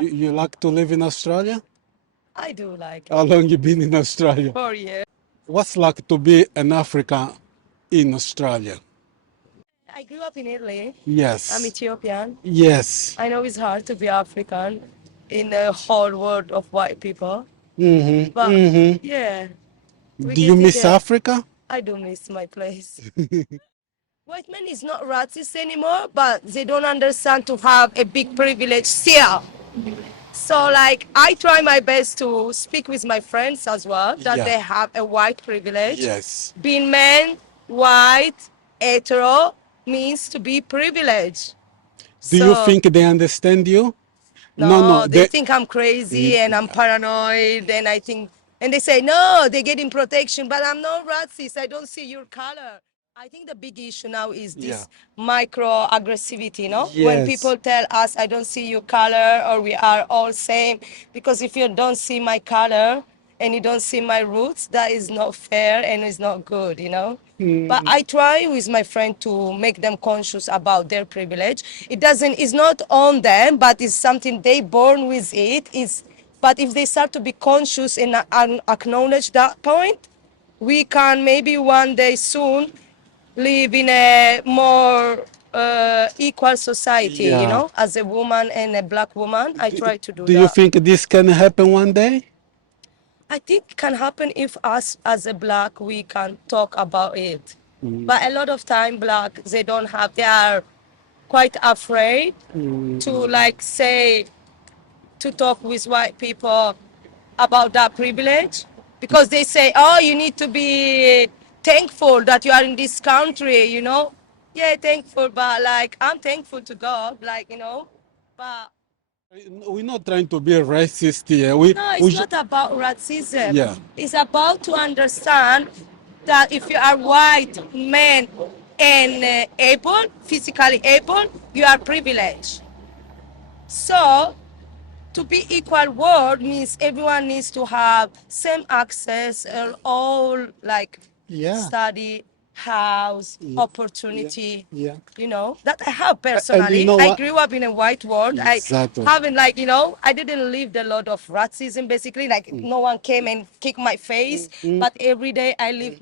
You like to live in Australia? I do like How it. long you been in Australia? 4 years. What's like to be an African in Australia? I grew up in Italy. I'm Yes. Ethiopian. Yes. I know it's hard to be African in a whole world of white people, Mm-hmm. but Mm-hmm. yeah, we Do you get it miss there. Africa? I do miss my place. White men is not racist anymore, but they don't understand to have a big privilege still. So like I try my best to speak with my friends as well that Yeah. they have a white privilege. Yes. Being man, white, hetero means to be privileged. Do you So think they understand you? No, no. no, they think I'm crazy and I'm paranoid and I think and they say no, they're getting protection, but I'm not racist. I don't see your color. I think the big issue now is Yeah. this micro aggressivity, you know? When Yes. people tell us I don't see your color or we are all same, because if you don't see my color and you don't see my roots, that is not fair and it's not good, you know? But I try with my friend to make them conscious about their privilege. It's not on them, but it's something they born with it. But if they start to be conscious and acknowledge that point, we can maybe one day soon live in a more equal society, you Yeah. know, as a woman and a black woman. I try to do Do you that. think this can happen one day? I think it can happen if us as a black we can talk about it. But a lot of time black they are quite afraid to like say to talk with white people about that privilege because they say, oh, you need to be thankful that you are in this country, you know? Yeah, thankful, but like I'm thankful to God, like, you know, but We're not trying to be racist here. We, no, we it's ju- not about racism. yeah. It's about to understand that if you are white, man, and able, physically able, you are privileged. So to be equal world means everyone needs to have same access and all like Yeah. study, house, Yeah. opportunity. Yeah. You know that I have And you personally. know I what? grew up in a white world. I Exactly. haven't like you know I didn't live a lot of racism basically. Like no one came and kicked my face, but every day I live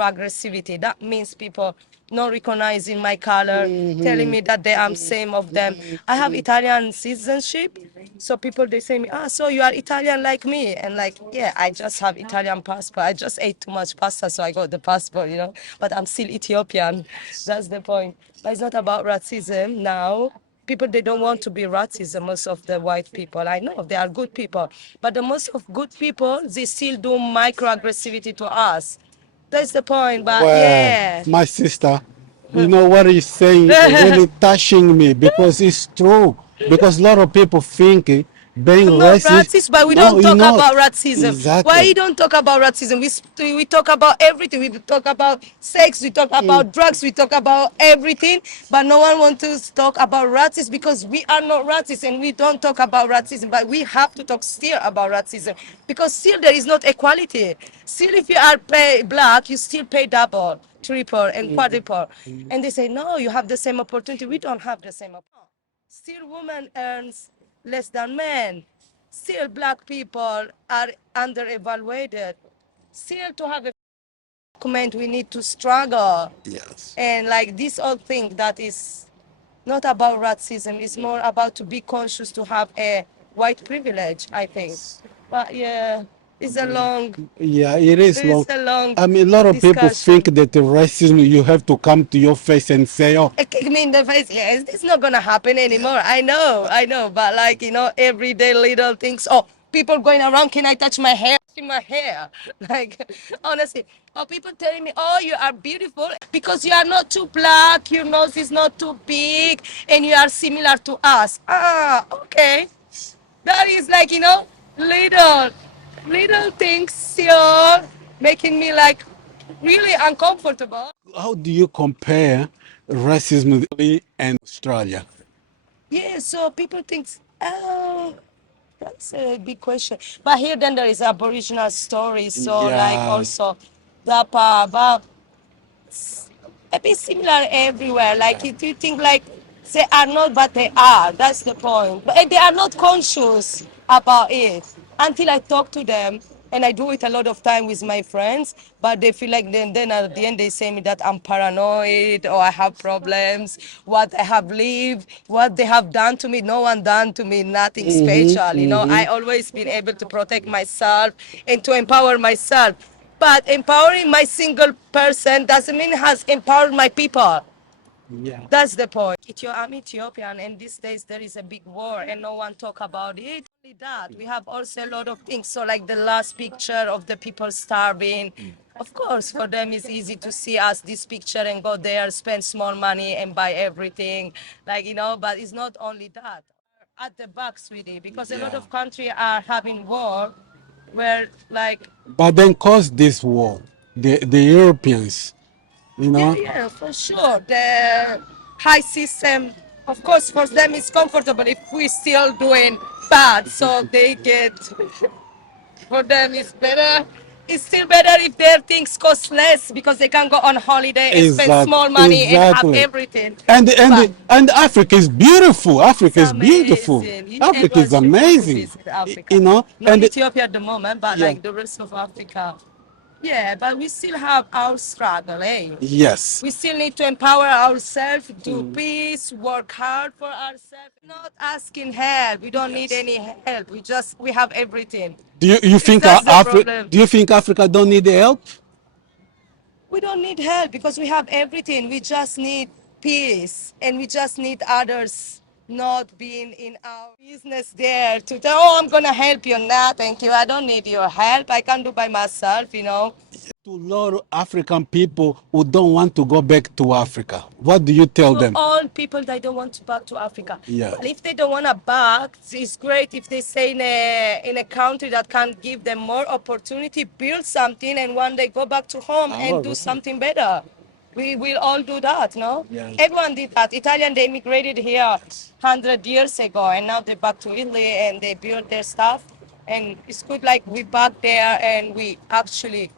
microaggressivity. That means people not recognizing my color, telling me that they am same of them. I have Italian citizenship, so people they say me, ah, so you are Italian like me, and like yeah, I just have Italian passport. I just ate too much pasta, so I got the passport, you know. But I'm still Ethiopian. That's the point. But it's not about racism now. People they don't want to be racism. Most of the white people, I know they are good people, but the most of good people they still do microaggressivity to us. That's the point. But Well, yeah. my sister, you know what he's saying really touching me because it's true. Because a lot of people think being I'm not racist. racist, but we No, don't you're talk not. about racism. Why Exactly. you don't talk about racism? We talk about everything. We talk about sex. We talk about drugs. We talk about everything. But no one wants to talk about racism because we are not racist and we don't talk about racism. But we have to talk still about racism because still there is not equality. Still, if you are pay black, you still pay double, triple, and quadruple. And they say no, you have the same opportunity. We don't have the same opportunity. Still, woman earns less than men. Still, black people are under-evaluated. Still, to have a document, we need to struggle. Yes. And like this whole thing that is not about racism, it's more about to be conscious to have a white privilege, I think. But yeah. It's a long, Yeah, it is long. it's a long I mean, a lot of people think discussion. that the racism, you have to come to your face and say, oh, Kick me in the face. Yes, it's not gonna happen anymore. I know, but like everyday little things. Oh, people going around, can I touch my hair? In my hair, like honestly. Oh, people telling me, oh, you are beautiful because you are not too black, your nose is not too big, and you are similar to us. Ah, okay. That is like little things, making me like really uncomfortable. how do you compare racism in Italy and Australia? Yeah, so people think, oh, that's a big question. But here then there is Aboriginal stories, so like Yeah, also that part, but a bit similar everywhere. Like if you think like they are not, but they are. That's the point. But they are not conscious about it until I talk to them. And I do it a lot of time with my friends, but they feel like then at the end they say me that I'm paranoid or I have problems, what I have lived, what they have done to me. No one done to me nothing special. I always been able to protect myself and to empower myself. But empowering my single person doesn't mean has empowered my people. yeah. That's the point. I'm Ethiopian, and these days there is a big war, and no one talk about it. Only that, we have also a lot of things. So, like the last picture of the people starving. Of course, for them it's easy to see us this picture and go there, spend small money, and buy everything. But it's not only that. At the back, sweetie, because a lot Yeah. of countries are having war, where like But then caused this war, the Europeans, you yeah, know. yeah, for sure. The high system, of course, for them it's comfortable if we still doing bad, so they get. For them, it's better. It's still better if their things cost less because they can go on holiday and spend Exactly, small money and have exactly. everything. And But and Africa is beautiful. it's Africa is beautiful. amazing. Africa is Everyone should go to amazing. visit Africa. Not And Ethiopia at the moment, but yeah, like the rest of Africa. Yeah, but we still have our struggle, eh? yes. We still need to empower ourselves, do peace, work hard for ourselves. Not asking help. We don't need any help. We have everything. You think That's the Africa? problem. Do you think Africa don't need help? We don't need help because we have everything. We just need peace and we just need others not being in our business there to tell, oh, I'm going to help you. Nah, thank you. I don't need your help. I can do by myself. To a lot of African people who don't want to go back to Africa, what do you tell To them? all people that don't want to back to Africa. Yeah. Well, if they don't want to back, it's great if they stay in a country that can give them more opportunity, build something, and one day go back to home and do Alright. something better. We will all do that, no? Yeah. Everyone did that. Italian, they immigrated here 100 years ago, and now they're back to Italy and they build their stuff. And it's good, like we back there and we actually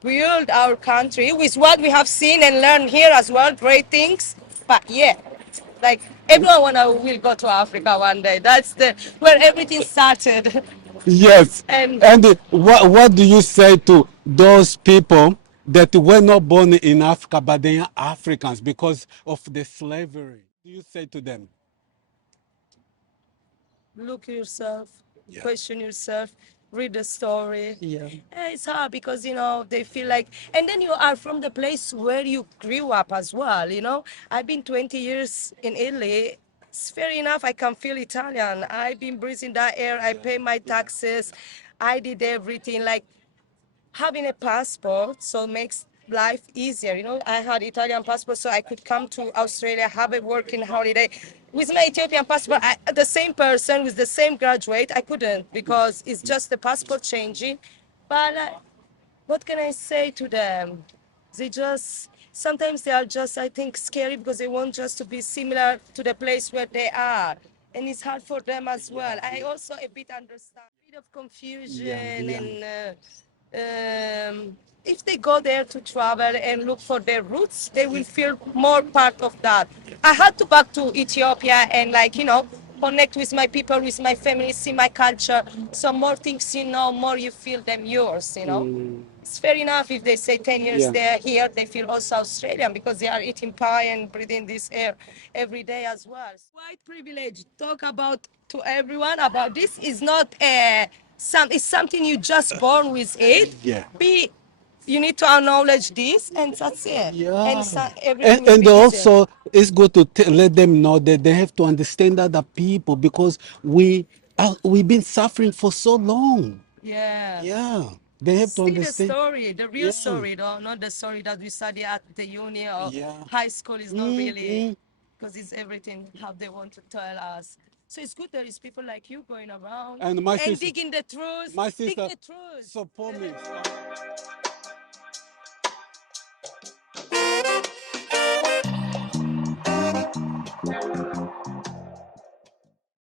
build our country with what we have seen and learned here as well, great things. But yeah, like everyone will go to Africa one day. That's the where everything started. Yes. And And what do you say to those people that were not born in Africa but they are Africans because of the slavery? What do you say to them? look yourself, Yeah. question yourself, read the story. Yeah. It's hard because they feel like, and then you are from the place where you grew up as well. I've been 20 years in Italy. It's fair enough. I can feel Italian. I've been breathing that air. I pay my taxes. I did everything. Like having a passport so makes life easier. I had Italian passport so I could come to Australia, have a working holiday. With my Ethiopian passport, the same person with the same graduate, I couldn't because it's just the passport changing. But what can I say to them? Sometimes they are just, I think, scary because they want just to be similar to the place where they are. And it's hard for them as well. I also a bit understand. A bit of confusion Yeah. and if they go there to travel and look for their roots, they will feel more part of that. I had to back to Ethiopia and connect with my people, with my family, see my culture. So more things more you feel them yours. It's fair enough if they say 10 years Yeah. they're here, they feel also Australian because they are eating pie and breathing this air every day as well. White privilege, talk about to everyone about this is not a it's something you just born with it. Yeah. You need to acknowledge this, and that's it. Yeah. And everything will And be easier. also, it's good to let them know that they have to understand other people because we've been suffering for so long. Yeah. Yeah. They have to See the understand. story, the real Yeah. story, though, not the story that we study at the uni or Yeah. high school is not really, Mhm. because it's everything how they want to tell us. So it's good there is people like you going around And my and sister, digging the truth, my dig sister the truth. support me.